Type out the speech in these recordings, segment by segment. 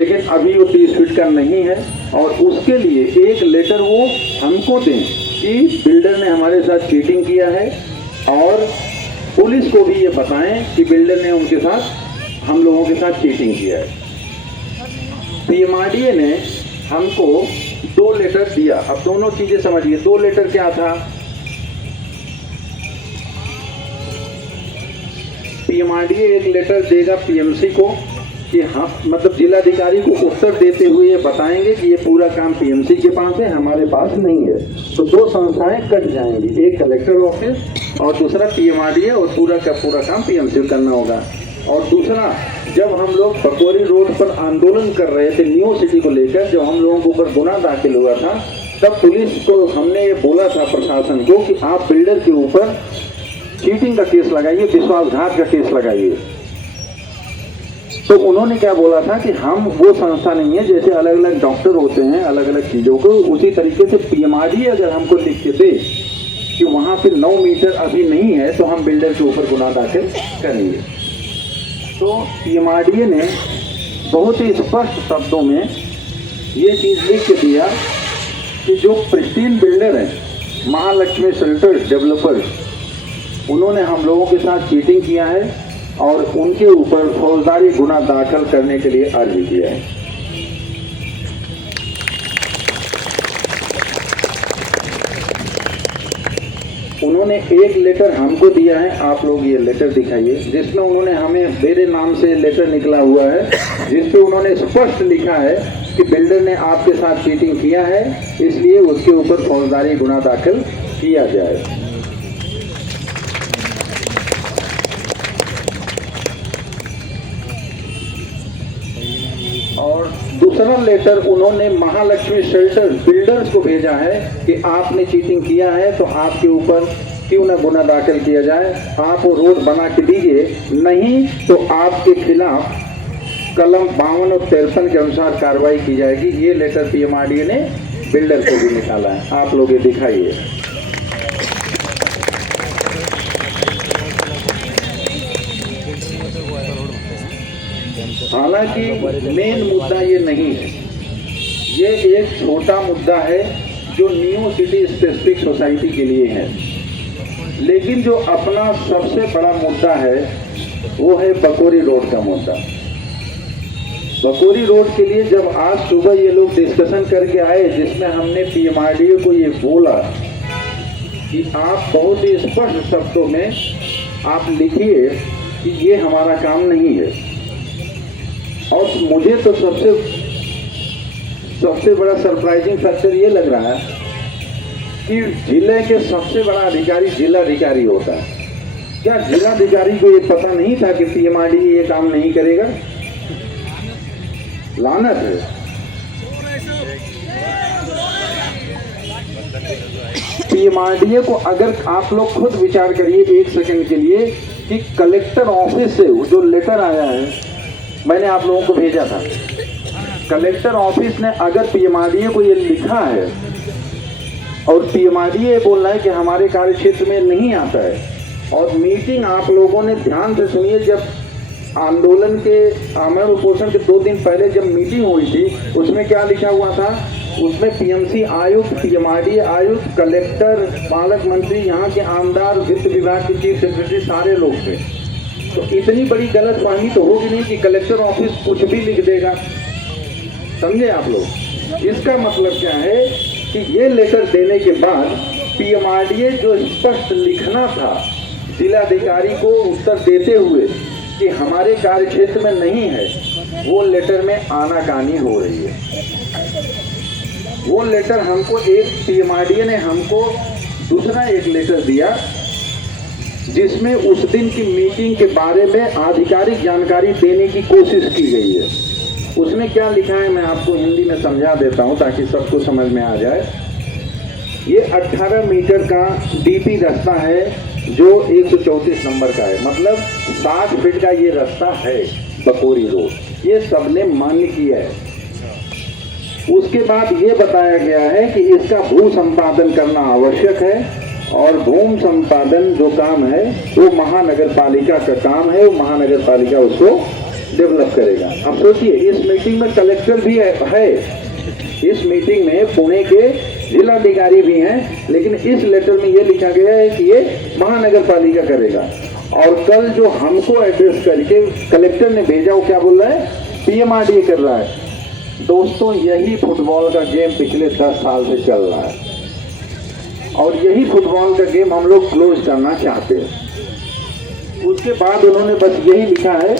लेकिन अभी वो 30 फीट का नहीं है और उसके लिए एक लेटर वो हमको दें कि बिल्डर ने हमारे साथ चीटिंग किया है, और पुलिस को भी ये बताएं कि बिल्डर ने उनके साथ हम लोगों के साथ चीटिंग किया है। पीएमआरडीए ने हमको 2 लेटर दिया। अब दोनों चीजें समझिए। 2 लेटर क्या था? पीएमआरडीए एक लेटर देगा पीएमसी को कि हाँ, मतलब जिलाधिकारी को उत्तर देते हुए ये बताएंगे कि ये पूरा काम पीएमसी के पास है, हमारे पास नहीं है। तो 2 संस्थाएं कट जाएंगी, एक कलेक्टर ऑफिस और दूसरा पीएमआरडीए, और पूरा का पूरा काम पीएमसी को करना होगा। और दूसरा, जब हम लोग बकोरी रोड पर आंदोलन कर रहे थे न्यू सिटी को लेकर, जब हम लोगों के ऊपर गुनाह दाखिल हुआ था, तब पुलिस को हमने ये बोला था प्रशासन को कि आप बिल्डर के ऊपर चीटिंग का केस लगाइए, विश्वासघात का केस लगाइए। तो उन्होंने क्या बोला था कि हम वो संस्था नहीं है, जैसे अलग अलग डॉक्टर होते हैं अलग अलग चीज़ों को, उसी तरीके से पीएमआरडीए अगर हमको लिख के दे कि वहाँ पे 9 मीटर अभी नहीं है तो हम बिल्डर के ऊपर गुनाह दाखिल करेंगे। तो पीएमआरडीए ने बहुत ही स्पष्ट शब्दों में ये चीज़ लिख के दिया कि जो प्रिस्टीन बिल्डर हैं, महालक्ष्मी शेल्टर्स डेवलपर्स, उन्होंने हम लोगों के साथ चीटिंग किया है और उनके ऊपर फौजदारी गुना दाखिल करने के लिए अर्जी किया है। उन्होंने एक लेटर हमको दिया है, आप लोग ये लेटर दिखाइए, जिसमें उन्होंने हमें मेरे नाम से लेटर निकला हुआ है, जिसपे उन्होंने स्पष्ट लिखा है कि बिल्डर ने आपके साथ चीटिंग किया है, इसलिए उसके ऊपर फौजदारी गुना दाखिल किया जाए। और दूसरा लेटर उन्होंने महालक्ष्मी शेल्टर बिल्डर्स को भेजा है कि आपने चीटिंग किया है तो आपके ऊपर क्यों ना गुना दाखिल किया जाए, आप वो रोड बना के दीजिए, नहीं तो आपके खिलाफ कलम 52 और 53 के अनुसार कार्रवाई की जाएगी। ये लेटर पीएमआरडीए ने बिल्डर को भी निकाला है, आप लोग ये दिखाइए। हालांकि मेन मुद्दा ये नहीं है, ये एक छोटा मुद्दा है जो न्यू सिटी स्पेसिफिक सोसाइटी के लिए है, लेकिन जो अपना सबसे बड़ा मुद्दा है वो है बकोरी रोड का मुद्दा। बकोरी रोड के लिए जब आज सुबह ये लोग डिस्कशन करके आए, जिसमें हमने पीएमआरडीए को ये बोला कि आप बहुत ही स्पष्ट शब्दों में आप लिखिए कि ये हमारा काम नहीं है। और मुझे तो सबसे बड़ा सरप्राइजिंग फैक्टर ये लग रहा है कि जिले के सबसे बड़ा अधिकारी जिलाधिकारी होता है। क्या जिलाधिकारी को ये पता नहीं था कि पीएमआरडीए ये काम नहीं करेगा? लानत है। पीएमआरडीए को अगर आप लोग खुद विचार करिए 1 सेकंड के लिए कि कलेक्टर ऑफिस से जो लेटर आया है, मैंने आप लोगों को भेजा था, कलेक्टर ऑफिस ने अगर पीएमआरडीए को ये लिखा है और पीएमआरडीए बोल रहा है कि हमारे कार्य क्षेत्र में नहीं आता है, और मीटिंग आप लोगों ने ध्यान से सुनिए, जब आंदोलन के आमरण उपोषण के 2 दिन पहले जब मीटिंग हुई थी, उसमें क्या लिखा हुआ था? उसमें पीएमसी आयुक्त, पीएमआरडीए आयुक्त, कलेक्टर, पालक मंत्री, यहाँ के आमदार, वित्त विभाग के चीफ सेक्रेटरी, सारे लोग थे। तो इतनी बड़ी गलतफहमी तो होगी नहीं कि कलेक्टर ऑफिस कुछ भी लिख देगा। समझे आप लोग? इसका मतलब क्या है कि ये लेटर देने के बाद पीएमआरडीए जो स्पष्ट लिखना था जिलाधिकारी को उत्तर देते हुए कि हमारे कार्य क्षेत्र में नहीं है, वो लेटर में आनाकानी हो रही है। वो लेटर हमको पीएमआरडीए ने हमको दूसरा एक लेटर दिया, जिसमें उस दिन की मीटिंग के बारे में आधिकारिक जानकारी देने की कोशिश की गई है। उसमें क्या लिखा है मैं आपको हिंदी में समझा देता हूं ताकि सबको समझ में आ जाए। ये 18 मीटर का डीपी रास्ता है जो 134 नंबर का है, मतलब 60 फीट का ये रास्ता है बकोरी रोड, ये सबने मान्य किया है। उसके बाद ये बताया गया है कि इसका भू संपादन करना आवश्यक है, और भूमि संपादन जो काम है वो महानगर पालिका का काम है, वो महानगर पालिका उसको डेवलप करेगा। अब सोचिए, इस मीटिंग में कलेक्टर भी है, इस मीटिंग में पुणे के जिलाधिकारी भी हैं, लेकिन इस लेटर में ये लिखा गया है कि ये महानगर पालिका करेगा। और कल जो हमको एड्रेस करके कलेक्टर ने भेजा, वो क्या बोल रहा है, पीएमआरडीए कर रहा है। दोस्तों, यही फुटबॉल का गेम पिछले 10 साल से चल रहा है और यही फुटबॉल का गेम हम लोग क्लोज करना चाहते हैं। उसके बाद उन्होंने बस यही लिखा है,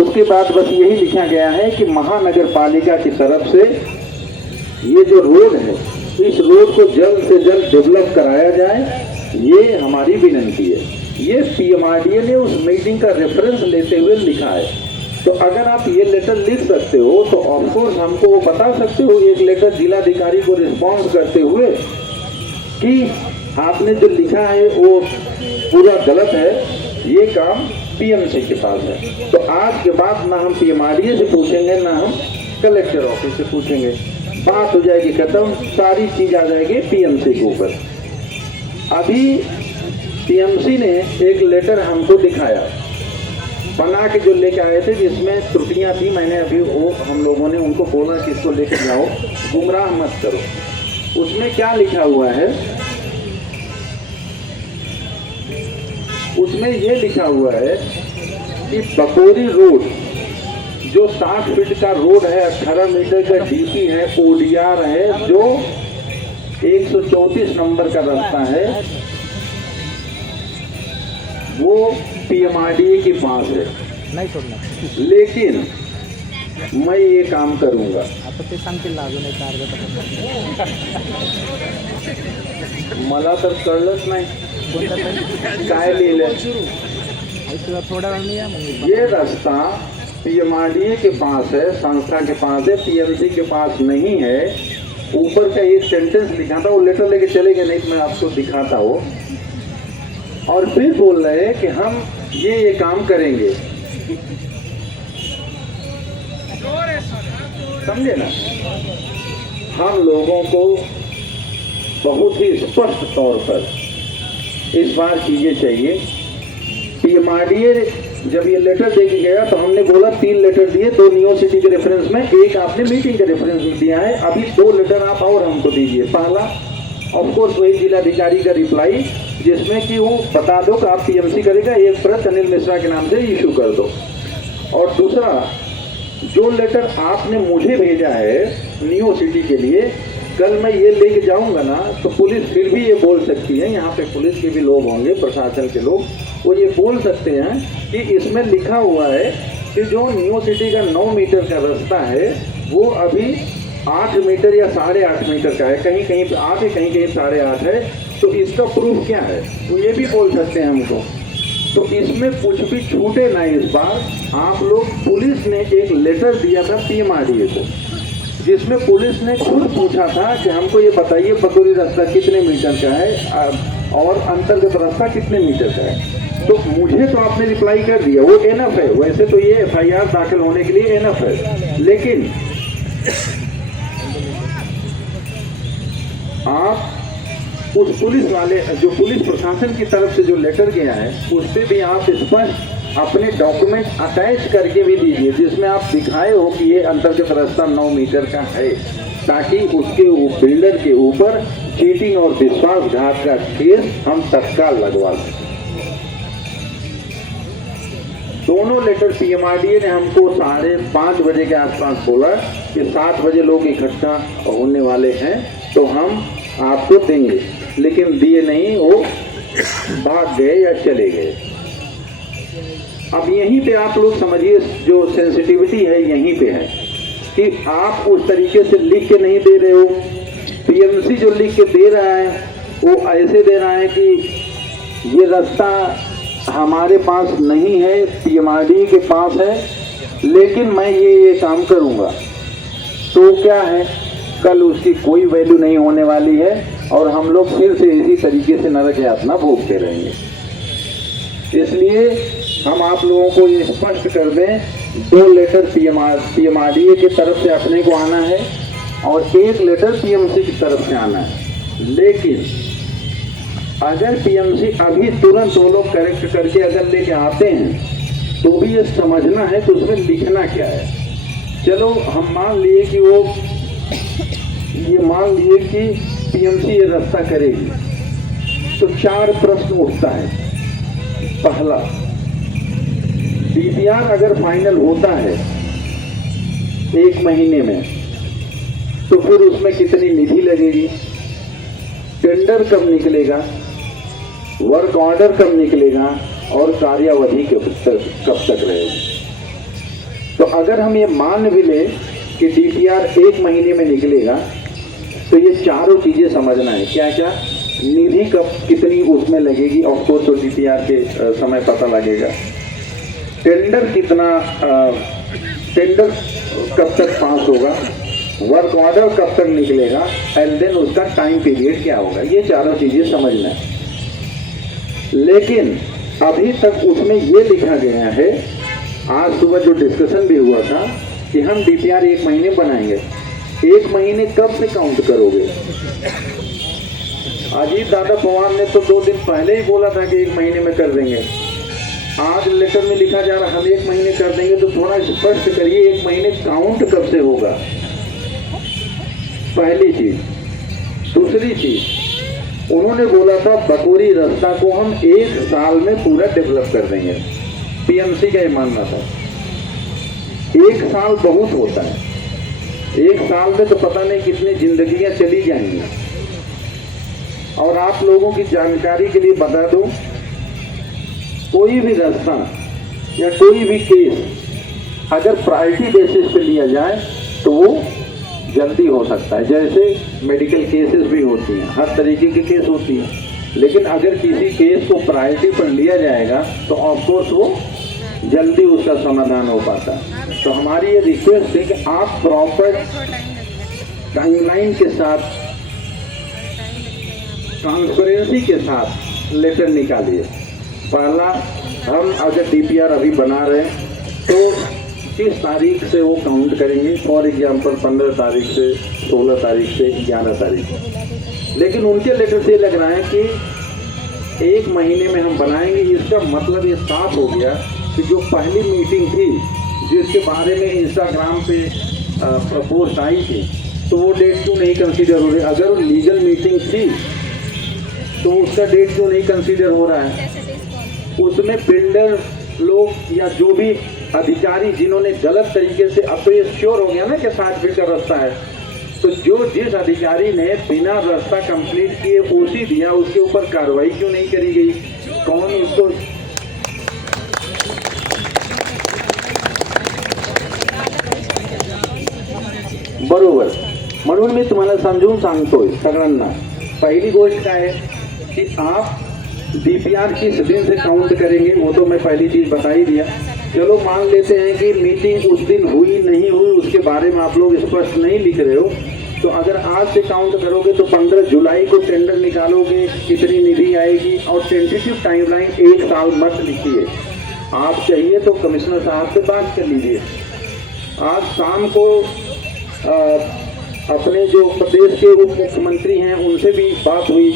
उसके बाद बस यही लिखा गया है कि महानगर पालिका की तरफ से ये जो रोड है, इस रोड को जल्द से जल्द डेवलप कराया जाए, ये हमारी विनती है। ये पीएमआरडीए ने उस मीटिंग का रेफरेंस लेते हुए लिखा है। तो अगर आप ये लेटर लिख सकते हो तो ऑफकोर्स हमको वो बता सकते हो, एक लेटर जिलाधिकारी को रिस्पॉन्स करते हुए कि आपने जो लिखा है वो पूरा गलत है, ये काम पीएमसी के पास है। तो आज के बाद ना हम पीएमआरडीए से पूछेंगे, ना हम कलेक्टर ऑफिस से पूछेंगे, बात हो जाएगी खत्म, सारी चीज आ जाएगी पीएमसी के ऊपर। अभी पीएमसी ने एक लेटर हमको दिखाया, बना के जो लेके आए थे, जिसमें त्रुटियां थी। मैंने अभी वो हम लोगों ने उनको बोला कि इसको लेके जाओ, गुमराह मत करो। उसमें क्या लिखा हुआ है, उसमें ये लिखा हुआ है कि बकोरी रोड जो 60 फीट का रोड है, 18 मीटर का डीपी है, ओडीआर है, जो 134 नंबर का रास्ता है, वो पीएमआरडीए के पास है। नहीं छोड़ना, लेकिन मैं ये काम करूंगा, आता ते सांगतील ना अजून एक अर्धा मला तर कळलंच नाही काय लिहिलंय। तास थोड्या वेळ या मग ये रास्ता पीएमआरडीए के पास है, संस्था के पास है, पीएमसी के पास नहीं है। ऊपर का एक सेंटेंस लिखा था, वो लेटर लेके चले गए, नहीं तो मैं आपको दिखाता हूँ। और फिर बोल रहे हैं कि हम ये काम करेंगे, समझे ना। हम लोगों को बहुत ही स्पष्ट तौर पर इस बार चीजें चाहिए। पीएमआरडीए जब ये लेटर दे के गया तो हमने बोला 3 लेटर दिए, 2 नियो सिटी के रेफरेंस में, एक आपने मीटिंग के रेफरेंस में दिया है। अभी 2 लेटर आप और हमको दीजिए। पहला ऑफकोर्स वही जिलाधिकारी का रिप्लाई, जिसमें कि वो बता दो कि आप पीएमसी करेगा, एक प्रत अनिल मिश्रा के नाम से इशू कर दो। और दूसरा, जो लेटर आपने मुझे भेजा है नियो सिटी के लिए, कल मैं ये लेके जाऊंगा ना, तो पुलिस फिर भी ये बोल सकती है, यहाँ पे पुलिस के भी लोग होंगे, प्रशासन के लोग, वो ये बोल सकते हैं कि इसमें लिखा हुआ है कि जो नियो सिटी का 9 मीटर का रास्ता है, वो अभी 8 मीटर या 8.5 मीटर का है, कहीं कहीं 8 है, कहीं कहीं 8.5 है। तो इसका प्रूफ क्या है, तो ये भी बोल सकते हैं हमको। तो इसमें कुछ भी छूटे ना इस बार। आप लोग, पुलिस ने एक लेटर दिया था पीएमआरडीए को, जिसमें पुलिस ने खुद पूछा था कि हमको ये बताइए बकोरी रास्ता कितने मीटर का है और अंतर्गत रास्ता कितने मीटर का है। तो मुझे तो आपने रिप्लाई कर दिया, वो एनफ है। वैसे तो ये एफआईआर दाखिल होने के लिए एनफ है, लेकिन आप उस पुलिस वाले, जो पुलिस प्रशासन की तरफ से जो लेटर गया है, उस पर भी आप स्पष्ट अपने डॉक्यूमेंट अटैच करके भी दीजिए, जिसमें आप दिखाए हो कि ये अंतर्गत रास्ता 9 मीटर का है, ताकि उसके बिल्डर के ऊपर चीटिंग और विश्वासघात का केस हम तत्काल लगवा सकें। दोनों लेटर पीएमआरडीए ने हमको 5:30 बजे के आसपास बोला कि 7 बजे लोग इकट्ठा होने वाले हैं, तो हम आपको देंगे, लेकिन दिए नहीं, वो भाग गए या चले गए। अब यहीं पे आप लोग समझिए, जो सेंसिटिविटी है यहीं पे है कि आप उस तरीके से लिख के नहीं दे रहे हो। पीएमसी जो लिख के दे रहा है वो ऐसे दे रहा है कि ये रास्ता हमारे पास नहीं है, पीएमआरडीए के पास है, लेकिन मैं ये काम करूँगा। तो क्या है, कल उसकी कोई वैल्यू नहीं होने वाली है और हम लोग फिर से इसी तरीके से नरक यातना भोगते रहेंगे। इसलिए हम आप लोगों को ये स्पष्ट कर दें, 2 लेटर पीएमआरडीए की तरफ से अपने को आना है और 1 लेटर पीएमसी की तरफ से आना है। लेकिन अगर पीएमसी अभी तुरंत वो लोग करेक्ट करके अगर लेके आते हैं तो भी ये समझना है तो उसमें लिखना क्या है। चलो हम मान लिए कि वो ये मान लिए कि पीएमसी ये रास्ता करेगी, तो 4 प्रश्न उठता है। पहला, डीपीआर अगर फाइनल होता है 1 महीने में तो फिर उसमें कितनी निधि लगेगी, टेंडर कब निकलेगा, वर्क ऑर्डर कब निकलेगा और कार्यावधि कब तक रहेगी। तो अगर हम ये मान भी लें कि डीपीआर 1 महीने में निकलेगा तो ये चारों चीजें समझना है। क्या क्या, निधि कब कितनी उसमें लगेगी, ऑफ कोर्स तो डीपीआर के समय पता लगेगा, टेंडर कितना, टेंडर कब तक पास होगा, वर्क ऑर्डर कब तक निकलेगा एंड देन उसका टाइम पीरियड क्या होगा। ये चारों चीजें समझना है। लेकिन अभी तक उसमें ये लिखा गया है, आज सुबह जो डिस्कशन भी हुआ था कि हम डीपीआर 1 महीने बनाएंगे। 1 महीने कब से काउंट करोगे? अजीत दादा पवार ने तो 2 दिन पहले ही बोला था कि 1 महीने में कर देंगे। आज लेटर में लिखा जा रहा हम 1 महीने कर देंगे, तो थोड़ा स्पष्ट करिए 1 महीने काउंट कब से होगा, पहली चीज। दूसरी चीज, उन्होंने बोला था बकोरी रास्ता को हम 1 साल में पूरा डेवलप कर देंगे। पीएमसी का ये मानना था। 1 साल बहुत होता है, 1 साल में तो पता नहीं कितनी जिंदगियां चली जाएंगी। और आप लोगों की जानकारी के लिए बता दूं, कोई भी रास्ता या कोई भी केस अगर प्रायोरिटी बेसिस पे लिया जाए तो वो जल्दी हो सकता है। जैसे मेडिकल केसेस भी होती हैं, हर तरीके के केस होती हैं, लेकिन अगर किसी केस को प्रायोरिटी पर लिया जाएगा तो ऑफकोर्स वो जल्दी उसका समाधान हो पाता है। तो हमारी ये रिक्वेस्ट है कि आप प्रॉपर टाइमलाइन के साथ, ट्रांसपेरेंसी के साथ लेटर निकालिए। पहला, हम अगर डीपीआर अभी बना रहे हैं तो किस तारीख से वो काउंट करेंगे, फॉर एग्जांपल 15 तारीख से, 16 तारीख से, 11 तारीख से। लेकिन उनके लेटर से लग रहा है कि 1 महीने में हम बनाएंगे। इसका मतलब ये साफ हो गया कि जो पहली मीटिंग थी जिसके बारे में इंस्टाग्राम पे पोस्ट आई थी, तो वो डेट क्यों नहीं कंसीडर हो रही? अगर वो लीगल मीटिंग थी तो उसका डेट क्यों नहीं कंसीडर हो रहा है? उसमें बिल्डर लोग या जो भी अधिकारी जिन्होंने गलत तरीके से, अब तो ये श्योर हो गया ना कि 60 फीट का रास्ता है, तो जिस अधिकारी ने बिना रास्ता कंप्लीट किए ओसी दिया उसके ऊपर कार्रवाई क्यों नहीं करी गई? कौन उसको बरोबर म्हणून मी तुम्हाला समजून सांगतोय सगळ्यांना। पहिली गोष्ट काय है कि आप डीपीआर किस दिन से काउंट करेंगे वो तो मैं पहली चीज बता ही दिया। चलो मान लेते हैं कि मीटिंग उस दिन हुई नहीं हुई उसके बारे में आप लोग स्पष्ट नहीं लिख रहे हो, तो अगर आज से काउंट करोगे तो 15 जुलाई को टेंडर निकालोगे, कितनी निधि आएगी, और टेंटेटिव टाइमलाइन 1 साल मत लिखिए। आप चाहिए तो कमिश्नर साहब से बात कर लीजिए। आज शाम को अपने जो प्रदेश के उप मुख्यमंत्री हैं उनसे भी बात हुई,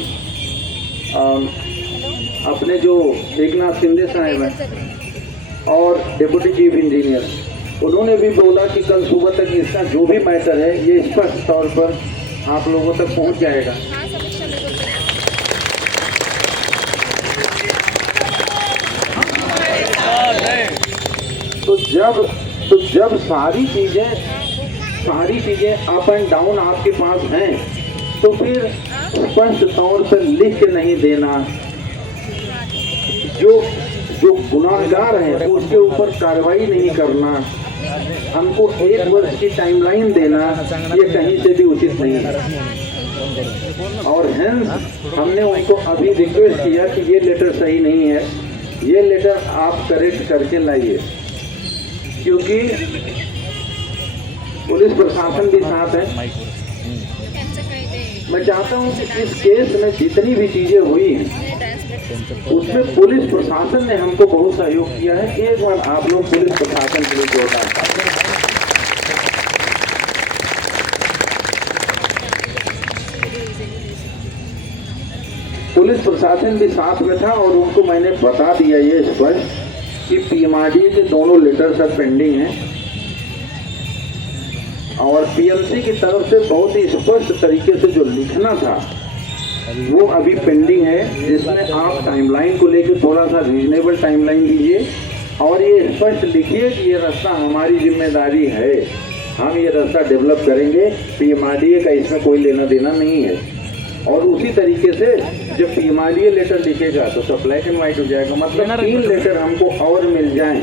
अपने जो एकनाथ शिंदे साहब हैं और डिप्टी चीफ इंजीनियर, उन्होंने भी बोला कि कल सुबह तक इसका जो भी मैटर है ये स्पष्ट तौर पर आप लोगों तक पहुंच जाएगा। तो जब सारी चीजें अप एंड डाउन आपके पास हैं तो फिर स्पष्ट तौर पर लिख के नहीं देना, जो गुनाहगार है उसके ऊपर कार्रवाई नहीं करना, हमको 1 वर्ष की टाइमलाइन देना, ये कहीं से भी उचित नहीं है। और हेंस हमने उनको अभी रिक्वेस्ट किया कि ये लेटर सही नहीं है, ये लेटर आप करेक्ट करके लाइए, क्योंकि पुलिस प्रशासन भी साथ है। मैं चाहता हूं कि इस केस में जितनी भी चीजें हुई हैं उसमें पुलिस प्रशासन ने हमको बहुत सहयोग किया है। एक बार आप लोग पुलिस प्रशासन के लिए जोरदार तालियां। पुलिस प्रशासन भी साथ में था और उनको मैंने बता दिया ये स्पष्ट कि पीएमआरडीए के दोनों लेटर सब पेंडिंग हैं और पीएमसी की तरफ से बहुत ही स्पष्ट तरीके से जो लिखना था वो अभी पेंडिंग है, जिसमें आप टाइमलाइन को लेकर थोड़ा सा रीजनेबल टाइमलाइन दीजिए और ये स्पष्ट लिखिए कि ये रास्ता हमारी जिम्मेदारी है, हम ये रास्ता डेवलप करेंगे, पीएमआरडीए का इसमें कोई लेना देना नहीं है। और उसी तरीके से जब पीएमआरडीए लेटर लिखेगा तो सब ब्लैक एंड व्हाइट हो जाएगा, मतलब 3 लेटर हमको और मिल जाएं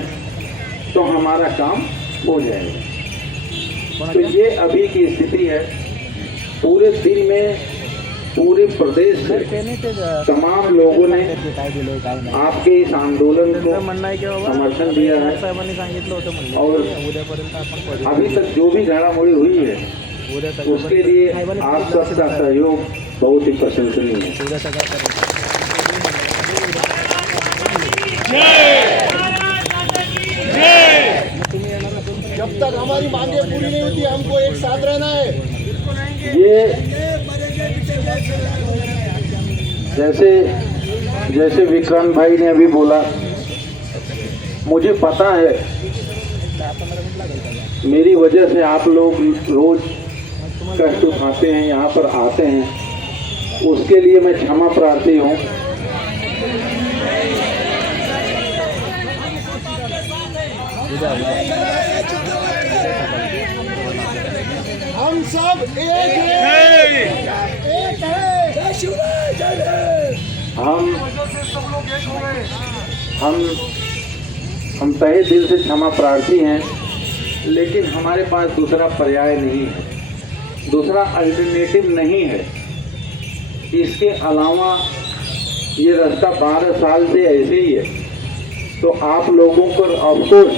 तो हमारा काम हो जाएगा। तो ये अभी की स्थिति है। पूरे दिन में पूरे प्रदेश से तमाम लोगों ने आपके इस आंदोलन को समर्थन दिया है और अभी तक जो भी घड़ामुड़ी हुई है उसके लिए आप सबका सहयोग बहुत ही प्रशंसनीय है। जब तक हमारी मांगे पूरी नहीं होती हमको एक साथ रहना है। ये जैसे विक्रांत भाई ने अभी बोला, मुझे पता है मेरी वजह से आप लोग रोज कष्ट उठाते हैं, यहाँ पर आते हैं, उसके लिए मैं क्षमा प्रार्थी हूँ। हम सब एक हैं, एक है। हम तहे दिल से क्षमा प्रार्थी हैं, लेकिन हमारे पास दूसरा पर्याय नहीं है, दूसरा अल्टरनेटिव नहीं है। इसके अलावा ये रास्ता 12 साल से ऐसे ही है। तो आप लोगों पर अफसोस,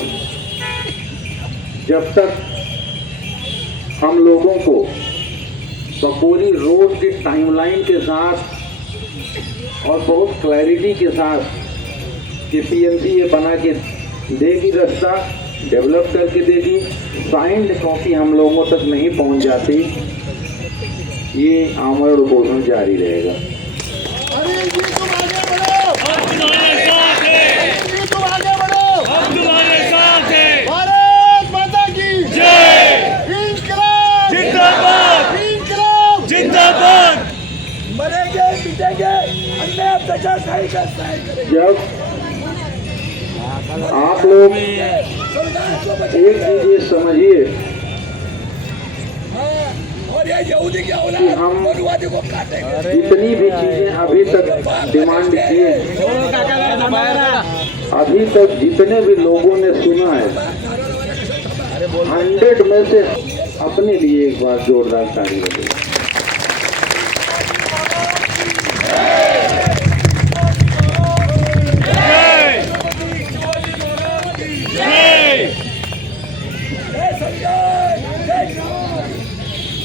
जब तक हम लोगों को बकोरी रोड की टाइमलाइन के साथ और बहुत क्लैरिटी के साथ कि पीएमसी ये बना के देगी, रास्ता डेवलप करके देगी, साइंड कॉपी हम लोगों तक नहीं पहुंच जाती, ये आमरण उपोषण जारी रहेगा। अरे जी तुम आगे बढ़ो, हम तुम्हारे साथ हैं। जी तुम आगे बढ़ो, हम तुम्हारे साथ हैं। भारत माता की जय। इंकलाब जिंदाबाद, इंकलाब जिंदाबाद। मरेंगे मिटेंगे, अन्य अत्याचार का सही करेंगे। जब आप लोग एक चीज ये समझिए कि हम जितनी भी चीजें अभी तक डिमांड किए, अभी तक जितने भी लोगों ने सुना है, 100 में से अपने लिए एक बार जोरदार ताली बजाइए।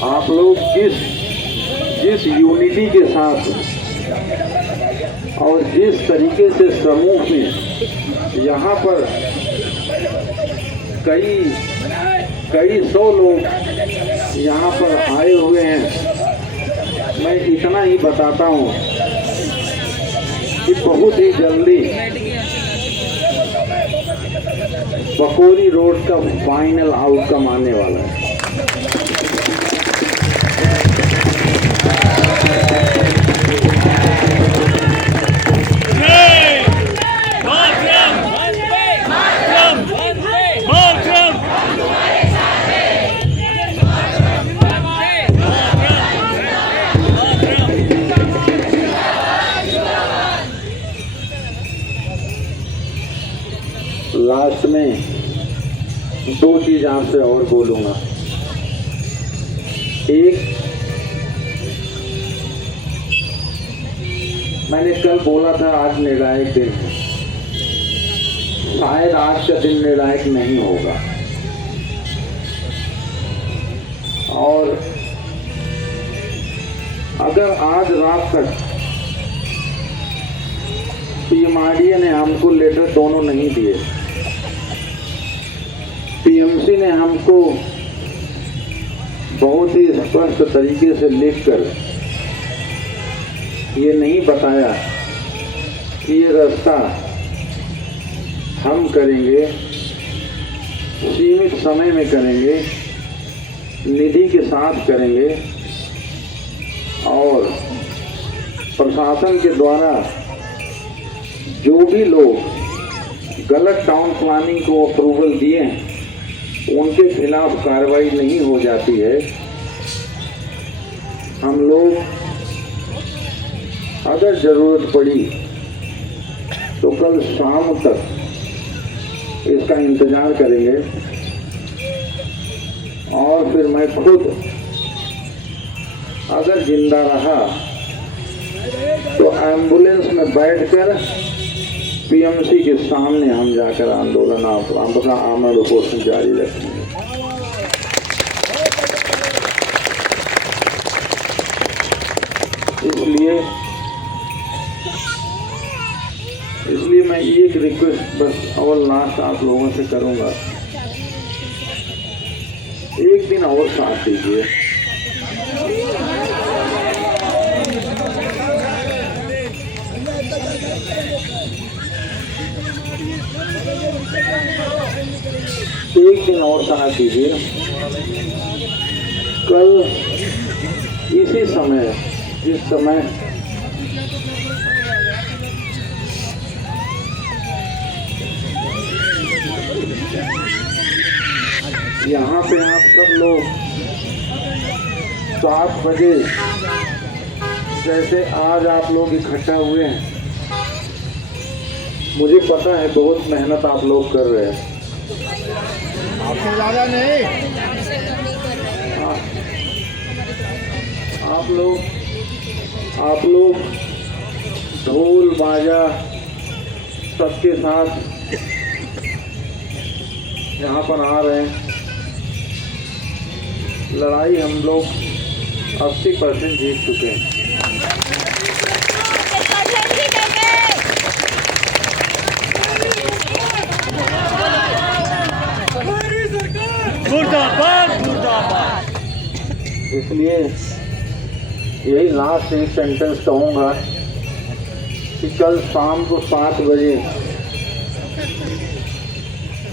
आप लोग जिस यूनिटी के साथ और जिस तरीके से समूह में यहाँ पर कई 100 लोग यहाँ पर आए हुए हैं, मैं इतना ही बताता हूँ कि बहुत ही जल्दी बकोरी रोड का फाइनल आउटकम आने वाला है। लास्ट में 2 चीज आपसे और बोलूंगा। एक, मैंने कल बोला था आज निर्णायक दिन है, शायद आज का दिन निर्णायक नहीं होगा, और अगर आज रात तक पीएमआरडीए ने हमको लेटर दोनों नहीं दिए, पीएमसी ने हमको बहुत ही स्पष्ट तरीके से लिखकर ये नहीं बताया कि ये रास्ता हम करेंगे, सीमित समय में करेंगे, निधि के साथ करेंगे और प्रशासन के द्वारा जो भी लोग गलत टाउन प्लानिंग को अप्रूवल दिए हैं उनके खिलाफ कार्रवाई नहीं हो जाती है। हम लोग अगर जरूरत पड़ी तो कल शाम तक इसका इंतजार करेंगे और फिर मैं खुद अगर जिंदा रहा तो एम्बुलेंस में बैठकर पीएमसी के सामने हम जाकर आंदोलन अपना आमरण उपोषण जारी रखेंगे। इसलिए मैं एक रिक्वेस्ट बस और लास्ट आप लोगों से करूंगा, एक दिन और साथ दीजिए। एक दिन और साथ दीजिए। कल इसी समय जिस समय यहाँ पे आप सब लोग 7 बजे जैसे आज आप लोग इकट्ठा हुए हैं, मुझे पता है बहुत मेहनत आप लोग कर रहे हैं। आपसे ज्यादा नहीं, आप लोग ढोल बाजा सबके साथ यहाँ पर आ रहे हैं। लड़ाई हम लोग 80% जीत चुके हैं। इसलिए यही लास्ट एक सेंटेंस कहूँगा कि कल शाम को 7 बजे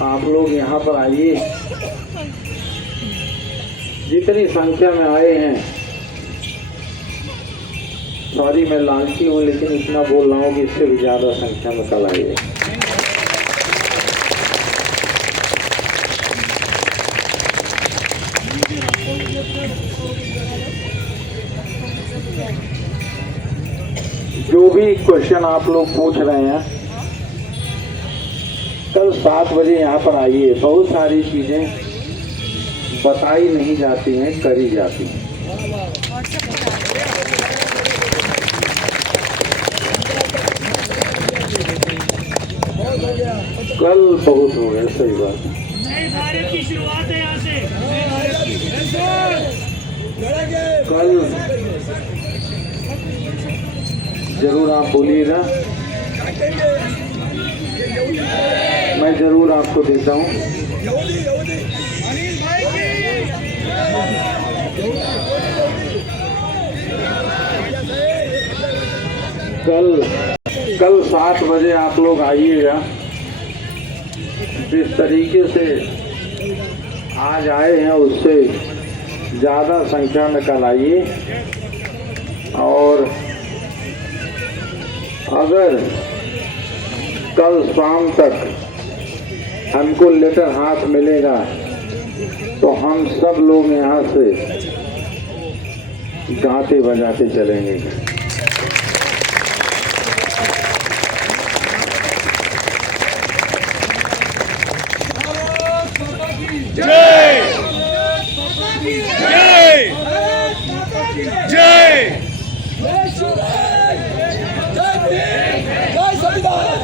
आप लोग यहाँ पर आइए। जितनी संख्या में आए हैं, सॉरी मैं लालची हूँ लेकिन इतना बोल रहा हूँ कि इससे भी ज़्यादा संख्या में कल आइए। जो भी क्वेश्चन आप लोग पूछ रहे हैं, कल 7 बजे यहाँ पर आइए। बहुत सारी चीज़ें बताई नहीं जाती हैं, करी जाती हैं। कल बहुत हो गया, सही बात। नए भारत की शुरुआत है यहाँ से। कल जरूर आप बोलिएगा, मैं जरूर आपको देता हूँ। कल 7 बजे आप लोग आइएगा। जिस तरीके से आज आए हैं उससे ज़्यादा संख्या में कल आइए। और अगर कल शाम तक हमको लेटर हाथ मिलेगा तो हम सब लोग यहाँ से गाते बजाते चलेंगे। जय जय जय जय संविधान।